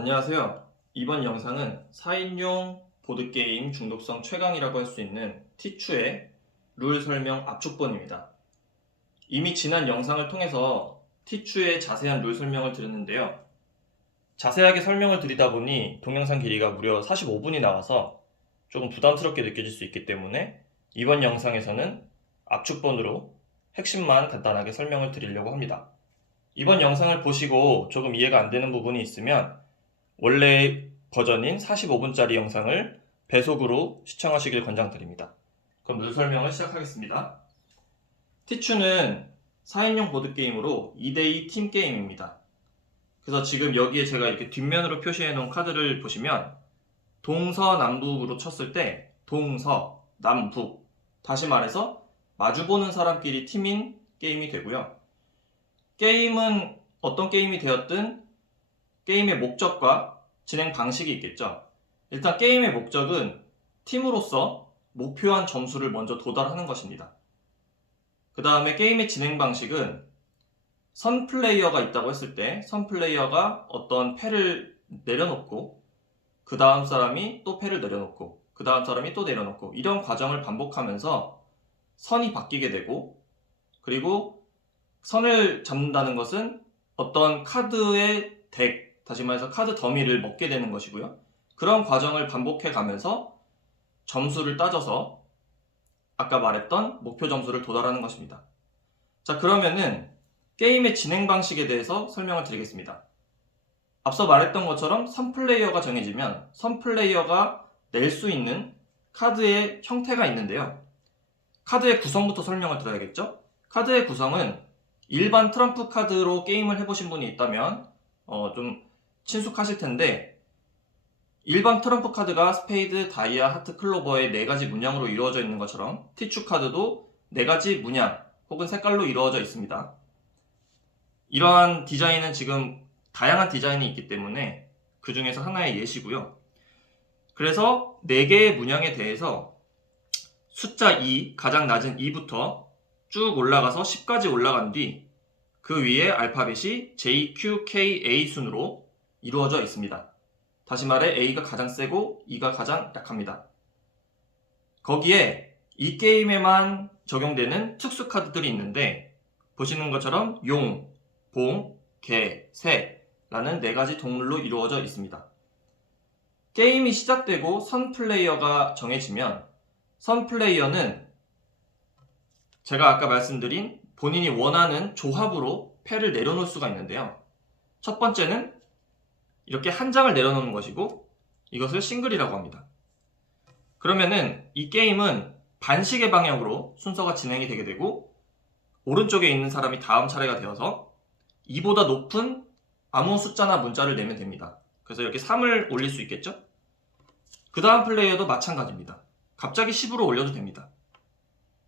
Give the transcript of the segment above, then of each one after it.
안녕하세요. 이번 영상은 4인용 보드게임 중독성 최강이라고 할 수 있는 티추의 룰 설명 압축본입니다. 이미 지난 영상을 통해서 티추의 자세한 룰 설명을 드렸는데요. 자세하게 설명을 드리다 보니 동영상 길이가 무려 45분이 나와서 조금 부담스럽게 느껴질 수 있기 때문에 이번 영상에서는 압축본으로 핵심만 간단하게 설명을 드리려고 합니다. 이번 영상을 보시고 조금 이해가 안 되는 부분이 있으면 원래 버전인 45분짜리 영상을 배속으로 시청하시길 권장드립니다. 그럼 룰 설명을 시작하겠습니다. 티추는 4인용 보드게임으로 2대2 팀게임입니다. 그래서 지금 여기에 제가 이렇게 뒷면으로 표시해 놓은 카드를 보시면 동서남북으로 쳤을 때 동서, 남북, 다시 말해서 마주보는 사람끼리 팀인 게임이 되고요. 게임은 어떤 게임이 되었든 게임의 목적과 진행 방식이 있겠죠. 일단 게임의 목적은 팀으로서 목표한 점수를 먼저 도달하는 것입니다. 그 다음에 게임의 진행 방식은 선 플레이어가 있다고 했을 때 선 플레이어가 어떤 패를 내려놓고 그 다음 사람이 또 패를 내려놓고 그 다음 사람이 또 내려놓고 이런 과정을 반복하면서 선이 바뀌게 되고, 그리고 선을 잡는다는 것은 어떤 카드의 덱, 다시 말해서 카드 더미를 먹게 되는 것이고요. 그런 과정을 반복해 가면서 점수를 따져서 아까 말했던 목표 점수를 도달하는 것입니다. 자, 그러면은 게임의 진행 방식에 대해서 설명을 드리겠습니다. 앞서 말했던 것처럼 선 플레이어가 정해지면 선 플레이어가 낼 수 있는 카드의 형태가 있는데요. 카드의 구성부터 설명을 드려야겠죠? 카드의 구성은 일반 트럼프 카드로 게임을 해보신 분이 있다면 좀 친숙하실 텐데, 일반 트럼프 카드가 스페이드, 다이아, 하트, 클로버의 4가지 문양으로 이루어져 있는 것처럼 티추 카드도 4가지 문양 혹은 색깔로 이루어져 있습니다. 이러한 디자인은 지금 다양한 디자인이 있기 때문에 그 중에서 하나의 예시고요. 그래서 4개의 문양에 대해서 숫자 2, 가장 낮은 2부터 쭉 올라가서 10까지 올라간 뒤 그 위에 알파벳이 J, Q, K, A 순으로 이루어져 있습니다. 다시 말해 A가 가장 세고 E가 가장 약합니다. 거기에 이 게임에만 적용되는 특수 카드들이 있는데, 보시는 것처럼 용, 봉, 개, 새라는 4가지 동물로 이루어져 있습니다. 게임이 시작되고 선 플레이어가 정해지면 선 플레이어는 제가 아까 말씀드린 본인이 원하는 조합으로 패를 내려놓을 수가 있는데요. 첫 번째는 이렇게 한 장을 내려놓는 것이고, 이것을 싱글이라고 합니다. 그러면은 이 게임은 반시계 방향으로 순서가 진행이 되게 되고, 오른쪽에 있는 사람이 다음 차례가 되어서 2보다 높은 아무 숫자나 문자를 내면 됩니다. 그래서 이렇게 3을 올릴 수 있겠죠? 그 다음 플레이어도 마찬가지입니다. 갑자기 10으로 올려도 됩니다.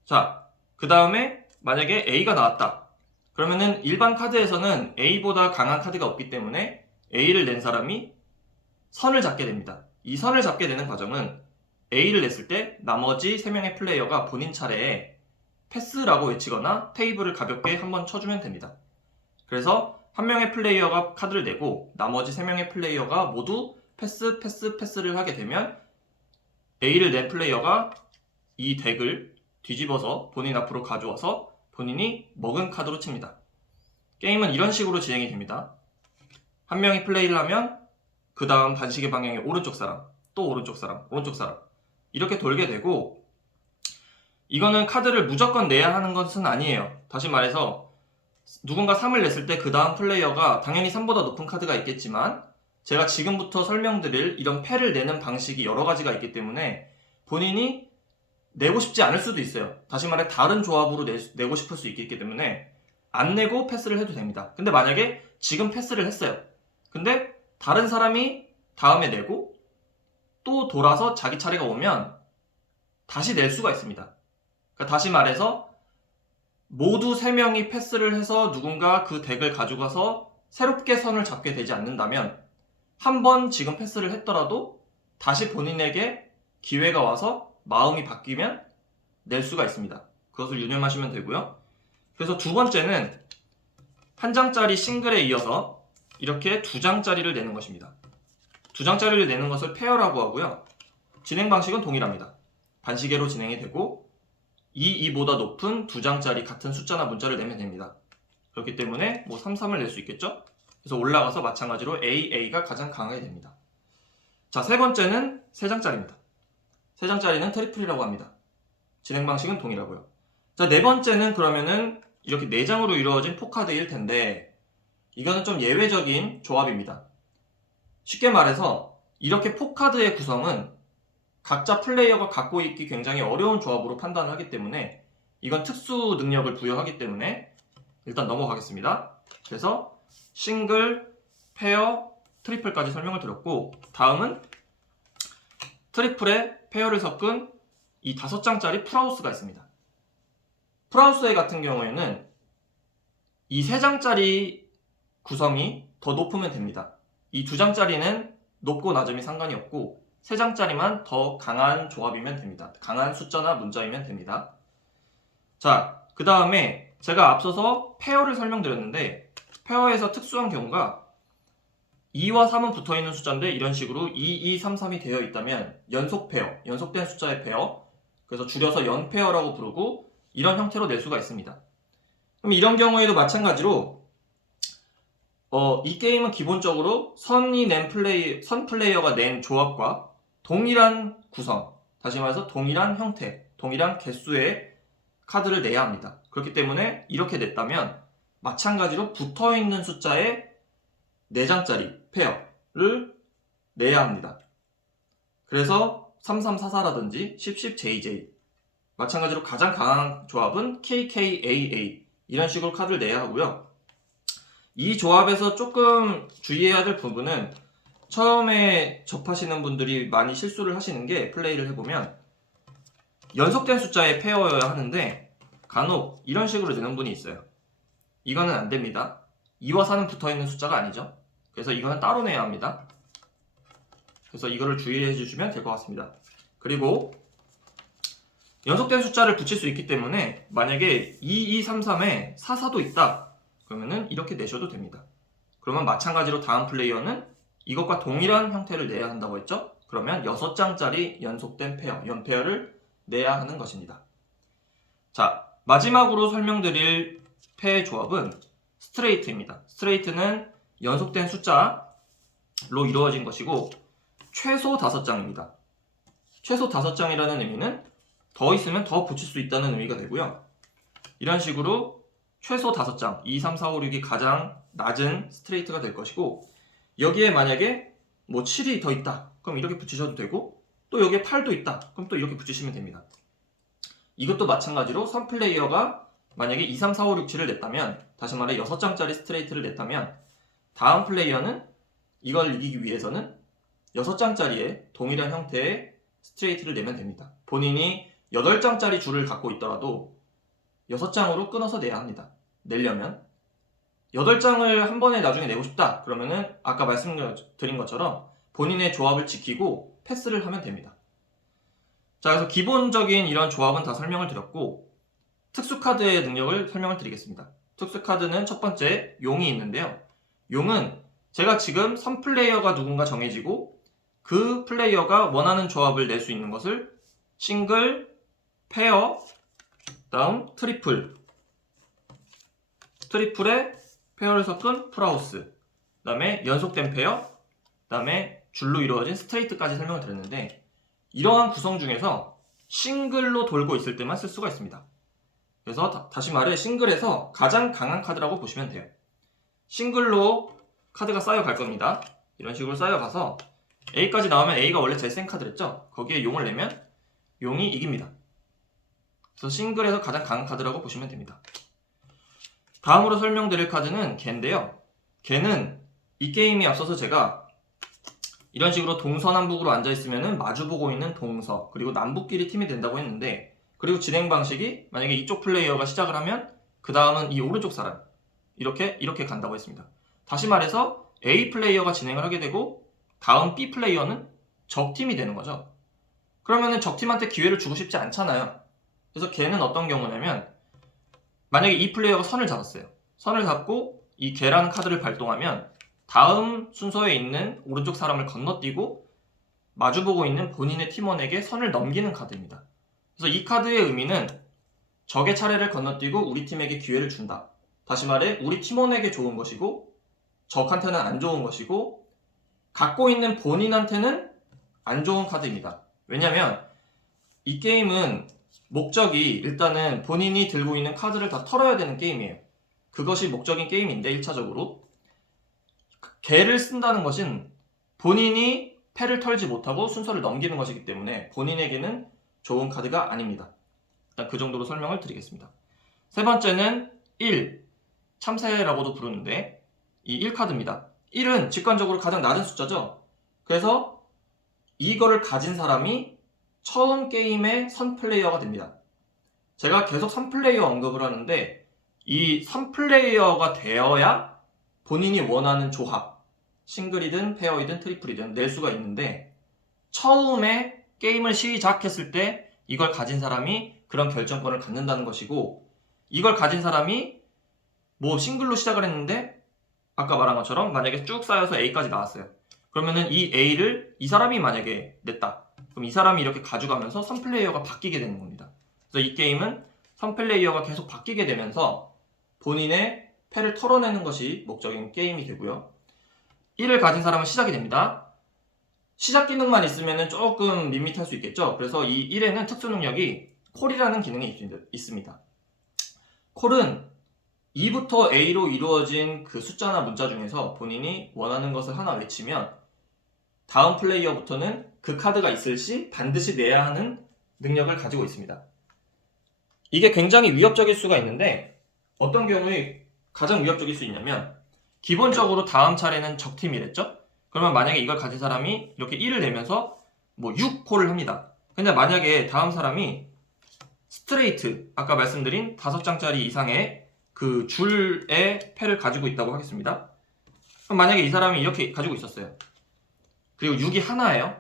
자, 그 다음에 만약에 A가 나왔다. 그러면은 일반 카드에서는 A보다 강한 카드가 없기 때문에 A를 낸 사람이 선을 잡게 됩니다. 이 선을 잡게 되는 과정은 A를 냈을 때 나머지 3명의 플레이어가 본인 차례에 패스라고 외치거나 테이블을 가볍게 한번 쳐주면 됩니다. 그래서 한 명의 플레이어가 카드를 내고 나머지 3명의 플레이어가 모두 패스를 하게 되면 A를 낸 플레이어가 이 덱을 뒤집어서 본인 앞으로 가져와서 본인이 먹은 카드로 칩니다. 게임은 이런 식으로 진행이 됩니다. 한 명이 플레이를 하면 그 다음 반시계 방향의 오른쪽 사람, 또 오른쪽 사람, 오른쪽 사람 이렇게 돌게 되고, 이거는 카드를 무조건 내야 하는 것은 아니에요. 다시 말해서 누군가 3을 냈을 때 그 다음 플레이어가 당연히 3보다 높은 카드가 있겠지만, 제가 지금부터 설명드릴 이런 패를 내는 방식이 여러 가지가 있기 때문에 본인이 내고 싶지 않을 수도 있어요. 다시 말해 다른 조합으로 내고 싶을 수 있기 때문에 안 내고 패스를 해도 됩니다. 근데 만약에 지금 패스를 했어요. 근데 다른 사람이 다음에 내고 또 돌아서 자기 차례가 오면 다시 낼 수가 있습니다. 그러니까 다시 말해서 모두 3명이 패스를 해서 누군가 그 덱을 가져가서 새롭게 선을 잡게 되지 않는다면, 한 번 지금 패스를 했더라도 다시 본인에게 기회가 와서 마음이 바뀌면 낼 수가 있습니다. 그것을 유념하시면 되고요. 그래서 두 번째는 한 장짜리 싱글에 이어서 이렇게 2장짜리를 내는 것입니다. 2장짜리를 내는 것을 페어라고 하고요. 진행 방식은 동일합니다. 반시계로 진행이 되고 2보다 높은 2장짜리 같은 숫자나 문자를 내면 됩니다. 그렇기 때문에 뭐 3, 3을 낼 수 있겠죠? 그래서 올라가서 마찬가지로 A가 가장 강하게 됩니다. 자, 세 번째는 3장짜리입니다. 3장짜리는 트리플이라고 합니다. 진행 방식은 동일하고요. 자, 네 번째는 그러면은 이렇게 4장으로 이루어진 포카드일 텐데 이거는 좀 예외적인 조합입니다. 쉽게 말해서 이렇게 포카드의 구성은 각자 플레이어가 갖고 있기 굉장히 어려운 조합으로 판단을 하기 때문에 이건 특수 능력을 부여하기 때문에 일단 넘어가겠습니다. 그래서 싱글, 페어, 트리플까지 설명을 드렸고 다음은 트리플에 페어를 섞은 이 5장짜리 풀하우스가 있습니다. 풀하우스 같은 경우에는 이 3장짜리 구성이 더 높으면 됩니다. 이 2장짜리는 높고 낮음이 상관이 없고 3장짜리만 더 강한 조합이면 됩니다. 강한 숫자나 문자이면 됩니다. 자, 그 다음에 제가 앞서서 페어를 설명드렸는데 페어에서 특수한 경우가 2와 3은 붙어있는 숫자인데 이런 식으로 2, 2, 3, 3이 되어 있다면 연속 페어, 연속된 숫자의 페어, 그래서 줄여서 연페어라고 부르고 이런 형태로 낼 수가 있습니다. 그럼 이런 경우에도 마찬가지로 이 게임은 기본적으로 선 플레이어가 낸 조합과 동일한 구성, 다시 말해서 동일한 형태, 동일한 개수의 카드를 내야 합니다. 그렇기 때문에 이렇게 냈다면 마찬가지로 붙어있는 숫자의 4장짜리 페어를 내야 합니다. 그래서 3344라든지 1010JJ 마찬가지로 가장 강한 조합은 KKAA 이런 식으로 카드를 내야 하고요. 이 조합에서 조금 주의해야 될 부분은 처음에 접하시는 분들이 많이 실수를 하시는 게 플레이를 해보면 연속된 숫자의 페어여야 하는데 간혹 이런 식으로 되는 분이 있어요. 이거는 안 됩니다. 2와 4는 붙어있는 숫자가 아니죠. 그래서 이거는 따로 내야 합니다. 그래서 이거를 주의해 주시면 될 것 같습니다. 그리고 연속된 숫자를 붙일 수 있기 때문에 만약에 2, 2, 3, 3에 4, 4도 있다 그러면은 이렇게 내셔도 됩니다. 그러면 마찬가지로 다음 플레이어는 이것과 동일한 형태를 내야 한다고 했죠? 그러면 6장짜리 연속된 페어, 연페어를 내야 하는 것입니다. 자, 마지막으로 설명드릴 페어 조합은 스트레이트입니다. 스트레이트는 연속된 숫자로 이루어진 것이고 최소 5장입니다. 최소 5장이라는 의미는 더 있으면 더 붙일 수 있다는 의미가 되고요. 이런 식으로 최소 5장, 2, 3, 4, 5, 6이 가장 낮은 스트레이트가 될 것이고 여기에 만약에 뭐 7이 더 있다. 그럼 이렇게 붙이셔도 되고 또 여기에 8도 있다. 그럼 또 이렇게 붙이시면 됩니다. 이것도 마찬가지로 선 플레이어가 만약에 2, 3, 4, 5, 6, 7을 냈다면 다시 말해 6장짜리 스트레이트를 냈다면 다음 플레이어는 이걸 이기기 위해서는 6장짜리의 동일한 형태의 스트레이트를 내면 됩니다. 본인이 8장짜리 줄을 갖고 있더라도 6장으로 끊어서 내야 합니다. 내려면 8장을 한 번에 나중에 내고 싶다 그러면은 아까 말씀드린 것처럼 본인의 조합을 지키고 패스를 하면 됩니다. 자, 그래서 기본적인 이런 조합은 다 설명을 드렸고 특수카드의 능력을 설명을 드리겠습니다. 특수카드는 첫 번째 용이 있는데요. 용은 제가 지금 선 플레이어가 누군가 정해지고 그 플레이어가 원하는 조합을 낼 수 있는 것을 싱글, 페어, 다음 트리플에 페어를 섞은 풀하우스, 그 다음에 연속된 페어, 그 다음에 줄로 이루어진 스트레이트까지 설명을 드렸는데 이러한 구성 중에서 싱글로 돌고 있을 때만 쓸 수가 있습니다. 그래서 다시 말해 싱글에서 가장 강한 카드라고 보시면 돼요. 싱글로 카드가 쌓여갈 겁니다. 이런 식으로 쌓여가서 A까지 나오면 A가 원래 제일 센 카드랬죠? 거기에 용을 내면 용이 이깁니다. 그래서 싱글에서 가장 강한 카드라고 보시면 됩니다. 다음으로 설명드릴 카드는 개인데요. 개는 이 게임이 앞서서 제가 이런 식으로 동서남북으로 앉아있으면 마주보고 있는 동서 그리고 남북끼리 팀이 된다고 했는데 그리고 진행 방식이 만약에 이쪽 플레이어가 시작을 하면 그 다음은 이 오른쪽 사람 이렇게 간다고 했습니다. 다시 말해서 A 플레이어가 진행을 하게 되고 다음 B 플레이어는 적팀이 되는 거죠. 그러면은 적팀한테 기회를 주고 싶지 않잖아요. 그래서 걔는 어떤 경우냐면 만약에 이 플레이어가 선을 잡았어요. 선을 잡고 이 개라는 카드를 발동하면 다음 순서에 있는 오른쪽 사람을 건너뛰고 마주보고 있는 본인의 팀원에게 선을 넘기는 카드입니다. 그래서 이 카드의 의미는 적의 차례를 건너뛰고 우리 팀에게 기회를 준다. 다시 말해 우리 팀원에게 좋은 것이고 적한테는 안 좋은 것이고 갖고 있는 본인한테는 안 좋은 카드입니다. 왜냐면 이 게임은 목적이 일단은 본인이 들고 있는 카드를 다 털어야 되는 게임이에요. 그것이 목적인 게임인데 1차적으로 개를 쓴다는 것은 본인이 패를 털지 못하고 순서를 넘기는 것이기 때문에 본인에게는 좋은 카드가 아닙니다. 일단 그 정도로 설명을 드리겠습니다. 세 번째는 1, 참새라고도 부르는데 이 1카드입니다. 1은 직관적으로 가장 낮은 숫자죠. 그래서 이거를 가진 사람이 처음 게임의 선플레이어가 됩니다. 제가 계속 선플레이어 언급을 하는데 이 선플레이어가 되어야 본인이 원하는 조합, 싱글이든 페어이든 트리플이든 낼 수가 있는데 처음에 게임을 시작했을 때 이걸 가진 사람이 그런 결정권을 갖는다는 것이고 이걸 가진 사람이 뭐 싱글로 시작을 했는데 아까 말한 것처럼 만약에 쭉 쌓여서 A까지 나왔어요. 그러면은 이 A를 이 사람이 만약에 냈다. 그럼 이 사람이 이렇게 가져가면서 선플레이어가 바뀌게 되는 겁니다. 그래서 이 게임은 선플레이어가 계속 바뀌게 되면서 본인의 패를 털어내는 것이 목적인 게임이 되고요. 1을 가진 사람은 시작이 됩니다. 시작 기능만 있으면 조금 밋밋할 수 있겠죠. 그래서 이 1에는 특수 능력이 콜이라는 기능이 있습니다. 콜은 2부터 A로 이루어진 그 숫자나 문자 중에서 본인이 원하는 것을 하나 외치면 다음 플레이어부터는 그 카드가 있을 시 반드시 내야 하는 능력을 가지고 있습니다. 이게 굉장히 위협적일 수가 있는데 어떤 경우에 가장 위협적일 수 있냐면 기본적으로 다음 차례는 적팀이랬죠? 그러면 만약에 이걸 가진 사람이 이렇게 1을 내면서 뭐 6콜을 합니다. 근데 만약에 다음 사람이 스트레이트, 아까 말씀드린 5장짜리 이상의 그 줄의 패를 가지고 있다고 하겠습니다. 그럼 만약에 이 사람이 이렇게 가지고 있었어요. 그리고 6이 하나예요.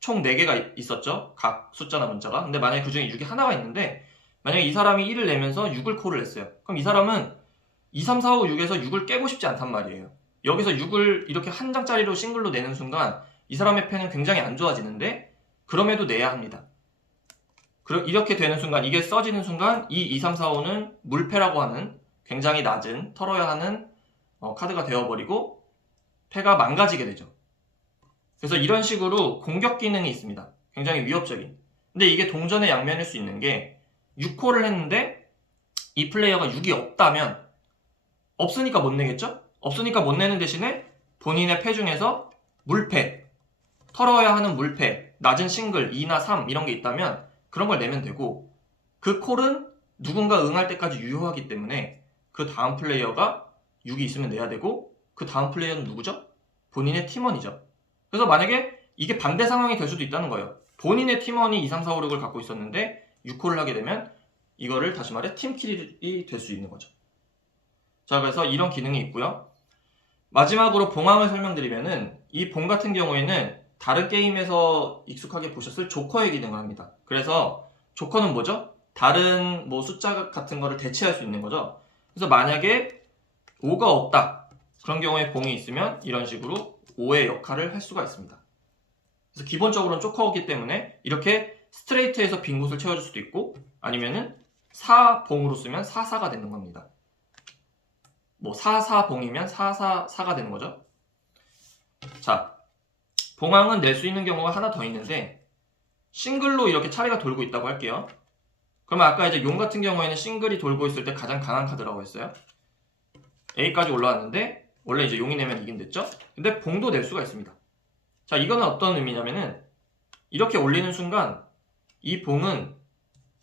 총 4개가 있었죠. 각 숫자나 문자가. 근데 만약에 그 중에 6이 하나가 있는데 만약에 이 사람이 1을 내면서 6을 콜을 했어요. 그럼 이 사람은 2, 3, 4, 5, 6에서 6을 깨고 싶지 않단 말이에요. 여기서 6을 이렇게 한 장짜리로 싱글로 내는 순간 이 사람의 패는 굉장히 안 좋아지는데 그럼에도 내야 합니다. 이렇게 되는 순간, 이게 써지는 순간 이 2, 3, 4, 5는 물패라고 하는 굉장히 낮은 털어야 하는 카드가 되어버리고 패가 망가지게 되죠. 그래서 이런 식으로 공격 기능이 있습니다. 굉장히 위협적인. 근데 이게 동전의 양면일 수 있는 게 6콜을 했는데 이 플레이어가 6이 없다면 없으니까 못 내겠죠? 없으니까 못 내는 대신에 본인의 패 중에서 물패, 털어야 하는 물패, 낮은 싱글 2나 3 이런 게 있다면 그런 걸 내면 되고 그 콜은 누군가 응할 때까지 유효하기 때문에 그 다음 플레이어가 6이 있으면 내야 되고 그 다음 플레이어는 누구죠? 본인의 팀원이죠. 그래서 만약에 이게 반대 상황이 될 수도 있다는 거예요. 본인의 팀원이 2, 3, 4, 5, 6을 갖고 있었는데 6콜을 하게 되면 이거를 다시 말해 팀킬이 될 수 있는 거죠. 자, 그래서 이런 기능이 있고요. 마지막으로 봉황을 설명드리면은 이 봉 같은 경우에는 다른 게임에서 익숙하게 보셨을 조커의 기능을 합니다. 그래서 조커는 뭐죠? 다른 뭐 숫자 같은 거를 대체할 수 있는 거죠. 그래서 만약에 5가 없다. 그런 경우에 봉이 있으면 이런 식으로 5의 역할을 할 수가 있습니다. 그래서 기본적으로는 조커이기 때문에 이렇게 스트레이트에서 빈 곳을 채워줄 수도 있고 아니면은 4봉으로 쓰면 4, 4가 되는 겁니다. 뭐 4, 4봉이면 4, 4, 4가 되는 거죠. 자, 봉황은 낼 수 있는 경우가 하나 더 있는데 싱글로 이렇게 차례가 돌고 있다고 할게요. 그러면 아까 이제 용 같은 경우에는 싱글이 돌고 있을 때 가장 강한 카드라고 했어요. A까지 올라왔는데 원래 이제 용이 내면 이긴댔죠? 근데 봉도 낼 수가 있습니다. 자, 이거는 어떤 의미냐면은 이렇게 올리는 순간 이 봉은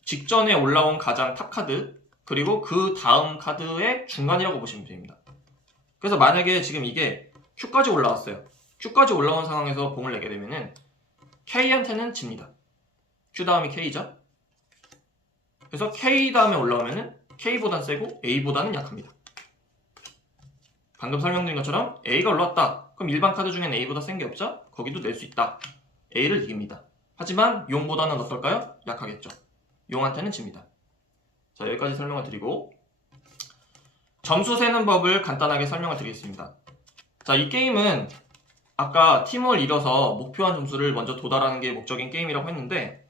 직전에 올라온 가장 탑 카드 그리고 그 다음 카드의 중간이라고 보시면 됩니다. 그래서 만약에 지금 이게 Q까지 올라왔어요. Q까지 올라온 상황에서 봉을 내게 되면은 K한테는 집니다. Q 다음이 K죠? 그래서 K 다음에 올라오면은 K보단 세고 A보다는 약합니다. 방금 설명드린 것처럼 A가 올라왔다. 그럼 일반 카드 중엔 A보다 센 게 없죠? 거기도 낼 수 있다. A를 이깁니다. 하지만 용보다는 어떨까요? 약하겠죠. 용한테는 집니다. 자, 여기까지 설명을 드리고 점수 세는 법을 간단하게 설명을 드리겠습니다. 자, 이 게임은 아까 팀을 이뤄서 목표한 점수를 먼저 도달하는 게 목적인 게임이라고 했는데,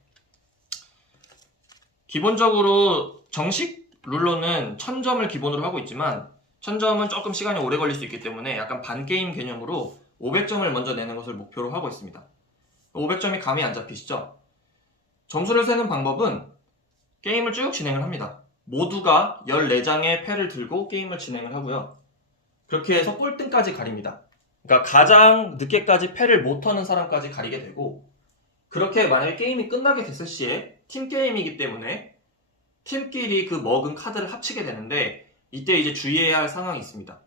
기본적으로 정식 룰로는 1000점을 기본으로 하고 있지만 1000점은 조금 시간이 오래 걸릴 수 있기 때문에 약간 반게임 개념으로 500점을 먼저 내는 것을 목표로 하고 있습니다. 500점이 감이 안 잡히시죠? 점수를 세는 방법은 게임을 쭉 진행을 합니다. 모두가 14장의 패를 들고 게임을 진행을 하고요. 그렇게 해서 꼴등까지 가립니다. 그러니까 가장 늦게까지 패를 못 터는 사람까지 가리게 되고, 그렇게 만약에 게임이 끝나게 됐을 시에 팀 게임이기 때문에 팀끼리 그 먹은 카드를 합치게 되는데, 이때 이제 주의해야 할 상황이 있습니다.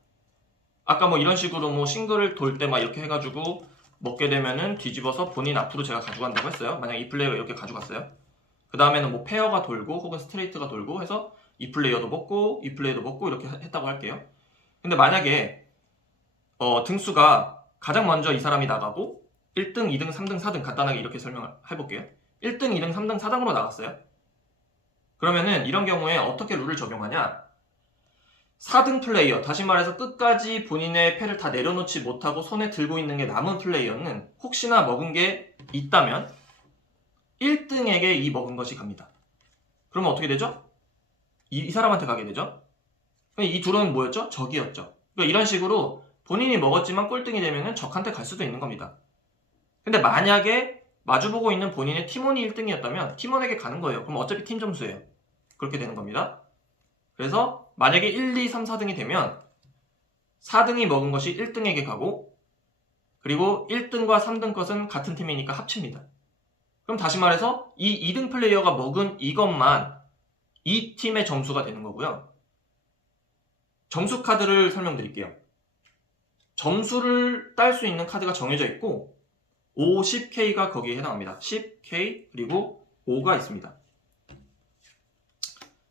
아까 뭐 이런 식으로 뭐 싱글을 돌 때 막 이렇게 해가지고 먹게 되면은 뒤집어서 본인 앞으로 제가 가져간다고 했어요. 만약 이 플레이어가 이렇게 가져갔어요. 그 다음에는 뭐 페어가 돌고 혹은 스트레이트가 돌고 해서 이 플레이어도 먹고 이 플레이어도 먹고 이렇게 했다고 할게요. 근데 만약에 등수가 가장 먼저 이 사람이 나가고 1등, 2등, 3등, 4등 간단하게 이렇게 설명을 해볼게요. 1등, 2등, 3등, 4등으로 나갔어요. 그러면은 이런 경우에 어떻게 룰을 적용하냐? 4등 플레이어, 다시 말해서 끝까지 본인의 패를 다 내려놓지 못하고 손에 들고 있는 게 남은 플레이어는 혹시나 먹은 게 있다면 1등에게 이 먹은 것이 갑니다. 그러면 어떻게 되죠? 이 사람한테 가게 되죠? 이 둘은 뭐였죠? 적이었죠. 그러니까 이런 식으로 본인이 먹었지만 꼴등이 되면은 적한테 갈 수도 있는 겁니다. 근데 만약에 마주보고 있는 본인의 팀원이 1등이었다면 팀원에게 가는 거예요. 그럼 어차피 팀 점수예요. 그렇게 되는 겁니다. 그래서 만약에 1, 2, 3, 4등이 되면 4등이 먹은 것이 1등에게 가고, 그리고 1등과 3등 것은 같은 팀이니까 합칩니다. 그럼 다시 말해서 이 2등 플레이어가 먹은 이것만 이 팀의 점수가 되는 거고요. 점수 카드를 설명드릴게요. 점수를 딸 수 있는 카드가 정해져 있고 5, 10K가 거기에 해당합니다. 10K 그리고 5가 있습니다.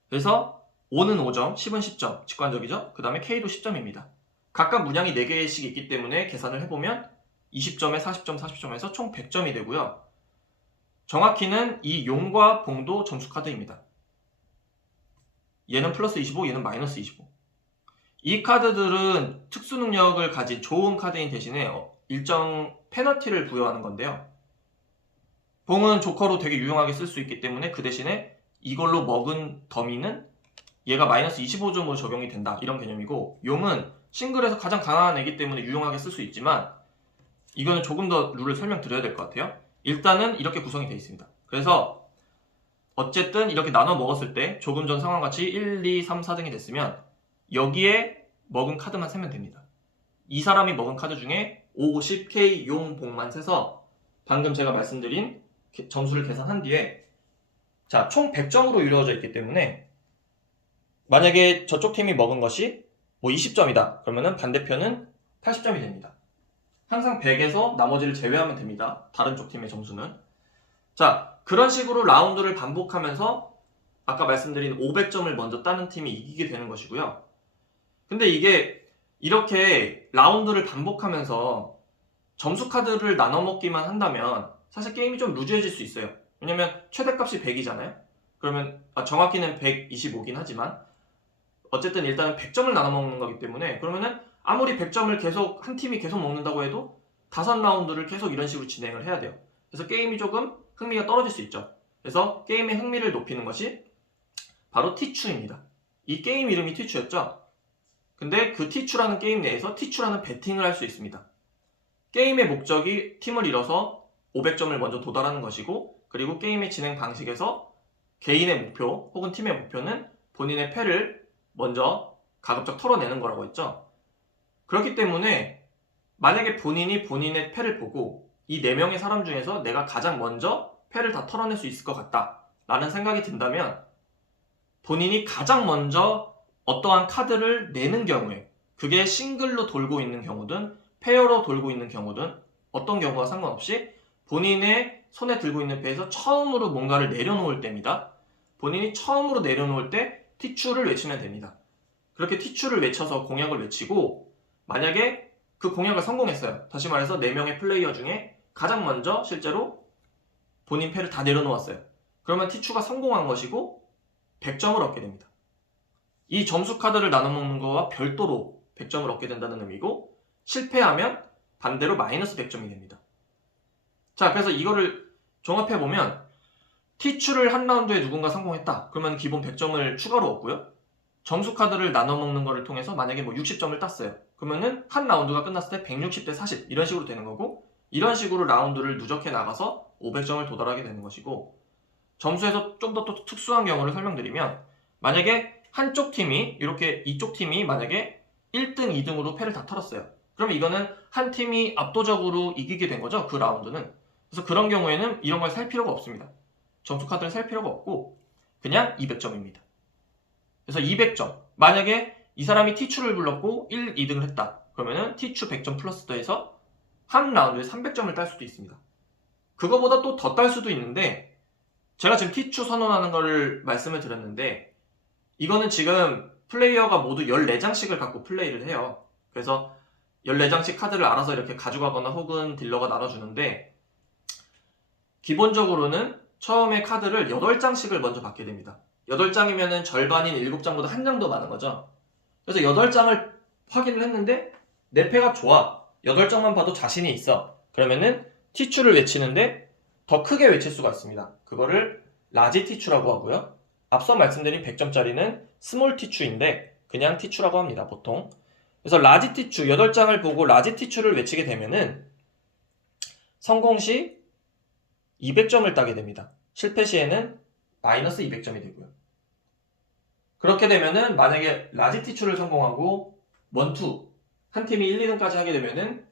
그래서 5는 5점, 10은 10점, 직관적이죠? 그 다음에 K도 10점입니다. 각각 문양이 4개씩 있기 때문에 계산을 해보면 20점에 40점, 40점에서 총 100점이 되고요. 정확히는 이 용과 봉도 점수 카드입니다. 얘는 플러스 25, 얘는 마이너스 25. 이 카드들은 특수 능력을 가진 좋은 카드인 대신에 일정 페널티를 부여하는 건데요. 봉은 조커로 되게 유용하게 쓸 수 있기 때문에 그 대신에 이걸로 먹은 더미는 얘가 마이너스 25점으로 적용이 된다, 이런 개념이고, 용은 싱글에서 가장 강한 애기 때문에 유용하게 쓸 수 있지만 이거는 조금 더 룰을 설명드려야 될 것 같아요. 일단은 이렇게 구성이 되어 있습니다. 그래서 어쨌든 이렇게 나눠 먹었을 때 조금 전 상황같이 1, 2, 3, 4등이 됐으면 여기에 먹은 카드만 세면 됩니다. 이 사람이 먹은 카드 중에 5, 10K 용 봉만 세서 방금 제가 말씀드린 점수를 계산한 뒤에, 자, 총 100점으로 이루어져 있기 때문에 만약에 저쪽 팀이 먹은 것이 뭐 20점이다. 그러면은 반대편은 80점이 됩니다. 항상 100에서 나머지를 제외하면 됩니다. 다른 쪽 팀의 점수는. 자, 그런 식으로 라운드를 반복하면서 아까 말씀드린 500점을 먼저 따는 팀이 이기게 되는 것이고요. 근데 이게 이렇게 라운드를 반복하면서 점수 카드를 나눠 먹기만 한다면 사실 게임이 좀 루즈해질 수 있어요. 왜냐면 최대값이 100이잖아요. 그러면 정확히는 125긴 하지만 어쨌든 일단은 100점을 나눠 먹는 거기 때문에, 그러면은 아무리 100점을 계속 한 팀이 계속 먹는다고 해도 5라운드를 계속 이런 식으로 진행을 해야 돼요. 그래서 게임이 조금 흥미가 떨어질 수 있죠. 그래서 게임의 흥미를 높이는 것이 바로 티추입니다. 이 게임 이름이 티추였죠. 근데 그 티추라는 게임 내에서 티추라는 배팅을 할 수 있습니다. 게임의 목적이 팀을 이뤄서 500점을 먼저 도달하는 것이고, 그리고 게임의 진행 방식에서 개인의 목표 혹은 팀의 목표는 본인의 패를 먼저 가급적 털어내는 거라고 했죠. 그렇기 때문에 만약에 본인이 본인의 패를 보고 이 4명의 사람 중에서 내가 가장 먼저 패를 다 털어낼 수 있을 것 같다 라는 생각이 든다면, 본인이 가장 먼저 어떠한 카드를 내는 경우에, 그게 싱글로 돌고 있는 경우든 페어로 돌고 있는 경우든 어떤 경우와 상관없이 본인의 손에 들고 있는 패에서 처음으로 뭔가를 내려놓을 때입니다. 본인이 처음으로 내려놓을 때 티추를 외치면 됩니다. 그렇게 티추를 외쳐서 공약을 외치고, 만약에 그 공약을 성공했어요. 다시 말해서 4명의 플레이어 중에 가장 먼저 실제로 본인 패를 다 내려놓았어요. 그러면 티추가 성공한 것이고 100점을 얻게 됩니다. 이 점수 카드를 나눠 먹는 거와 별도로 100점을 얻게 된다는 의미고, 실패하면 반대로 마이너스 100점이 됩니다. 자, 그래서 이거를 종합해보면 T추를 한 라운드에 누군가 성공했다. 그러면 기본 100점을 추가로 얻고요. 점수 카드를 나눠 먹는 거를 통해서 만약에 뭐 60점을 땄어요. 그러면은 한 라운드가 끝났을 때 160대 40 이런 식으로 되는 거고, 이런 식으로 라운드를 누적해 나가서 500점을 도달하게 되는 것이고, 점수에서 좀 더 또 특수한 경우를 설명드리면, 만약에 한쪽 팀이 이렇게 이쪽 팀이 만약에 1등, 2등으로 패를 다 털었어요. 그러면 이거는 한 팀이 압도적으로 이기게 된 거죠, 그 라운드는. 그래서 그런 경우에는 이런 걸 살 필요가 없습니다. 점수 카드를 살 필요가 없고 그냥 200점입니다. 그래서 200점. 만약에 이 사람이 T추를 불렀고 1, 2등을 했다. 그러면은 T추 100점 플러스 더해서 한 라운드에 300점을 딸 수도 있습니다. 그거보다 또 더 딸 수도 있는데, 제가 지금 T추 선언하는 거를 말씀을 드렸는데, 이거는 지금 플레이어가 모두 14장씩을 갖고 플레이를 해요. 그래서 14장씩 카드를 알아서 이렇게 가져가거나 혹은 딜러가 나눠주는데, 기본적으로는 처음에 카드를 8장씩을 먼저 받게 됩니다. 8장이면은 절반인 7장보다 한 장 더 많은 거죠. 그래서 8장을 확인을 했는데 내 패가 좋아. 8장만 봐도 자신이 있어. 그러면은 T추를 외치는데 더 크게 외칠 수가 있습니다. 그거를 라지 T추라고 하고요. 앞서 말씀드린 100점짜리는 스몰 T추인데 그냥 T추라고 합니다, 보통. 그래서 라지 T추, 8장을 보고 라지 T추를 외치게 되면은 성공 시 200점을 따게 됩니다. 실패 시에는 마이너스 200점이 되고요. 그렇게 되면은 만약에 라지 T추를 성공하고 원투 한 팀이 1, 2등까지 하게 되면은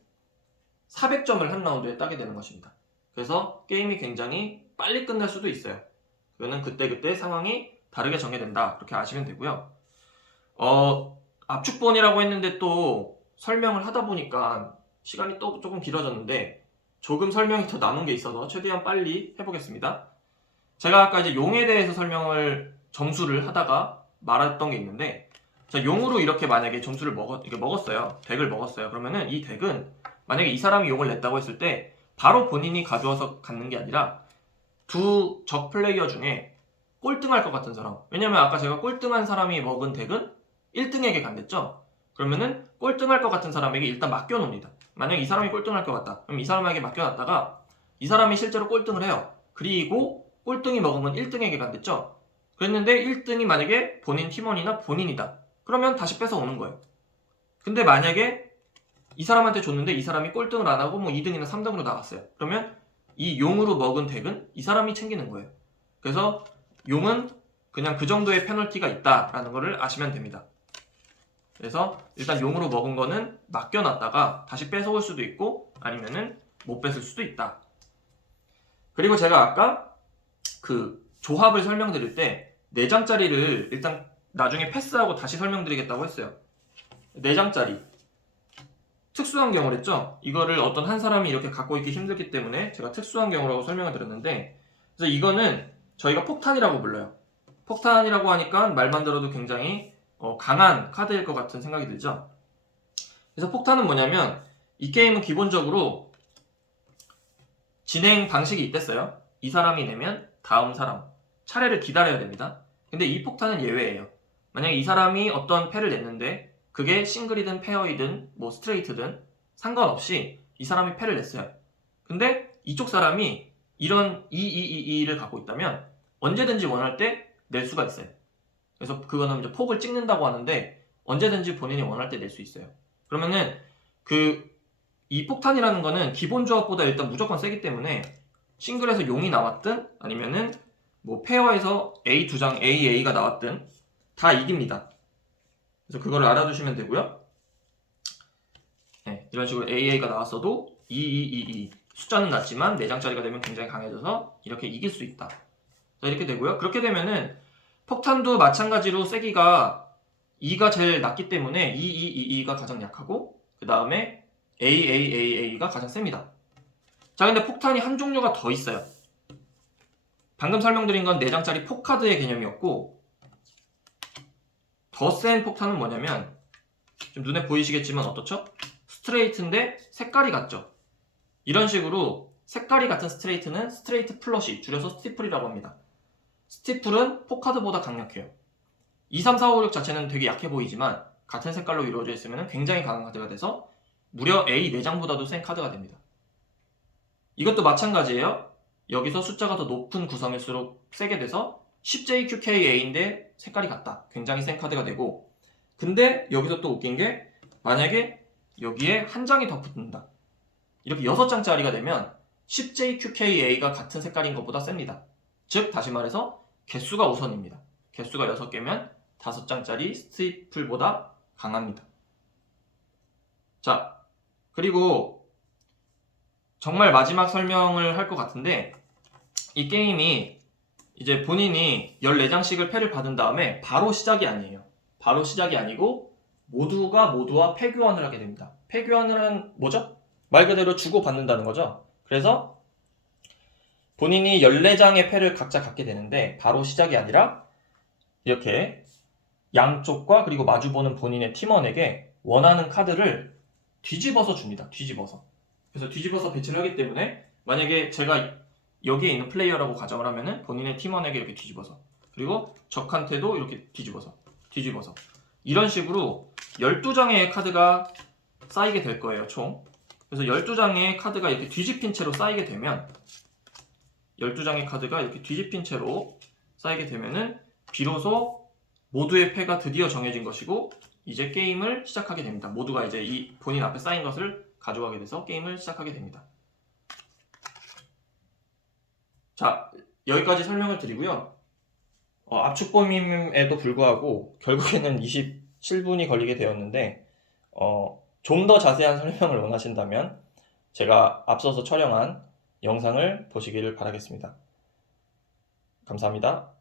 400점을 한 라운드에 따게 되는 것입니다. 그래서 게임이 굉장히 빨리 끝날 수도 있어요. 그거는 그때그때 상황이 다르게 정해된다. 그렇게 아시면 되고요. 압축본이라고 했는데 또 설명을 하다 보니까 시간이 또 조금 길어졌는데 조금 설명이 더 남은 게 있어서 최대한 빨리 해보겠습니다. 제가 아까 이제 용에 대해서 점수를 하다가 말했던 게 있는데, 자, 용으로 이렇게 만약에 점수를 먹었어요. 덱을 먹었어요. 그러면은 이 덱은 만약에 이 사람이 용을 냈다고 했을 때 바로 본인이 가져와서 갖는 게 아니라 두 적 플레이어 중에 꼴등할 것 같은 사람. 왜냐면 아까 제가 꼴등한 사람이 먹은 덱은 1등에게 간댔죠. 그러면은 꼴등할 것 같은 사람에게 일단 맡겨놓습니다. 만약에 이 사람이 꼴등할 것 같다. 그럼 이 사람에게 맡겨놨다가 이 사람이 실제로 꼴등을 해요. 그리고 꼴등이 먹은 건 1등에게 간댔죠. 그랬는데 1등이 만약에 본인 팀원이나 본인이다. 그러면 다시 뺏어오는 거예요. 근데 만약에 이 사람한테 줬는데 이 사람이 꼴등을 안 하고 뭐 2등이나 3등으로 나갔어요. 그러면 이 용으로 먹은 덱은 이 사람이 챙기는 거예요. 그래서 용은 그냥 그 정도의 페널티가 있다라는 거를 아시면 됩니다. 그래서 일단 용으로 먹은 거는 맡겨놨다가 다시 뺏어올 수도 있고 아니면은 못 뺏을 수도 있다. 그리고 제가 아까 그 조합을 설명드릴 때 4장짜리를 일단 나중에 패스하고 다시 설명드리겠다고 했어요. 4장짜리 특수한 경우랬죠. 이거를 어떤 한 사람이 이렇게 갖고 있기 힘들기 때문에 제가 특수한 경우라고 설명을 드렸는데, 그래서 이거는 저희가 폭탄이라고 불러요. 폭탄이라고 하니까 말만 들어도 굉장히 강한 카드일 것 같은 생각이 들죠. 그래서 폭탄은 뭐냐면 이 게임은 기본적으로 진행 방식이 있댔어요. 이 사람이 내면 다음 사람 차례를 기다려야 됩니다. 근데 이 폭탄은 예외예요. 만약에 이 사람이 어떤 패를 냈는데 그게 싱글이든 페어이든 뭐 스트레이트든 상관없이 이 사람이 패를 냈어요. 근데 이쪽 사람이 이런 2를 갖고 있다면 언제든지 원할 때 낼 수가 있어요. 그래서 그거는 이제 폭을 찍는다고 하는데 언제든지 본인이 원할 때 낼 수 있어요. 그러면은 이 폭탄이라는 거는 기본 조합보다 일단 무조건 세기 때문에 싱글에서 용이 나왔든 아니면은 뭐 페어에서 A 2장 AA가 나왔든 다 이깁니다. 그래서 그거를 알아두시면 되고요. 네, 이런 식으로 AA가 나왔어도 2 숫자는 낮지만 4장짜리가 되면 굉장히 강해져서 이렇게 이길 수 있다. 자, 이렇게 되고요. 그렇게 되면은 폭탄도 마찬가지로 세기가 2가 제일 낮기 때문에 2가 가장 약하고 그 다음에 AAAA가 가장 셉니다. 자, 근데 폭탄이 한 종류가 더 있어요. 방금 설명드린 건 4장짜리 폭카드의 개념이었고, 더 센 폭탄은 뭐냐면 좀 눈에 보이시겠지만 어떻죠? 스트레이트인데 색깔이 같죠? 이런 식으로 색깔이 같은 스트레이트는 스트레이트 플러시, 줄여서 스티플이라고 합니다. 스티플은 폭카드보다 강력해요. 2, 3, 4, 5, 6 자체는 되게 약해 보이지만 같은 색깔로 이루어져 있으면 굉장히 강한 카드가 돼서 무려 A 4장보다도 센 카드가 됩니다. 이것도 마찬가지예요. 여기서 숫자가 더 높은 구섬일수록 세게 돼서 10JQKA인데 색깔이 같다. 굉장히 센 카드가 되고, 근데 여기서 또 웃긴 게 만약에 여기에 한 장이 더 붙는다. 이렇게 6장짜리가 되면 10JQKA가 같은 색깔인 것보다 셉니다. 즉 다시 말해서 개수가 우선입니다. 개수가 6개면 5장짜리 스티플보다 강합니다. 자, 그리고 정말 마지막 설명을 할 것 같은데, 이 게임이 이제 본인이 14장씩을 패를 받은 다음에 바로 시작이 아니에요. 바로 시작이 아니고 모두와 패교환을 하게 됩니다. 패교환은 뭐죠? 말 그대로 주고받는다는 거죠. 그래서 본인이 14장의 패를 각자 갖게 되는데 바로 시작이 아니라 이렇게 양쪽과 그리고 마주보는 본인의 팀원에게 원하는 카드를 뒤집어서 줍니다. 뒤집어서. 그래서 뒤집어서 배치를 하기 때문에 만약에 제가 여기에 있는 플레이어라고 가정을 하면은 본인의 팀원에게 이렇게 뒤집어서, 그리고 적한테도 이렇게 뒤집어서 이런 식으로 12장의 카드가 쌓이게 될 거예요, 총. 그래서 12장의 카드가 이렇게 뒤집힌 채로 쌓이게 되면 12장의 카드가 이렇게 뒤집힌 채로 쌓이게 되면은 비로소 모두의 패가 드디어 정해진 것이고 이제 게임을 시작하게 됩니다. 모두가 이제 이 본인 앞에 쌓인 것을 가져가게 돼서 게임을 시작하게 됩니다. 자, 여기까지 설명을 드리고요. 압축범임에도 불구하고 결국에는 27분이 걸리게 되었는데 좀 더 자세한 설명을 원하신다면 제가 앞서서 촬영한 영상을 보시기를 바라겠습니다. 감사합니다.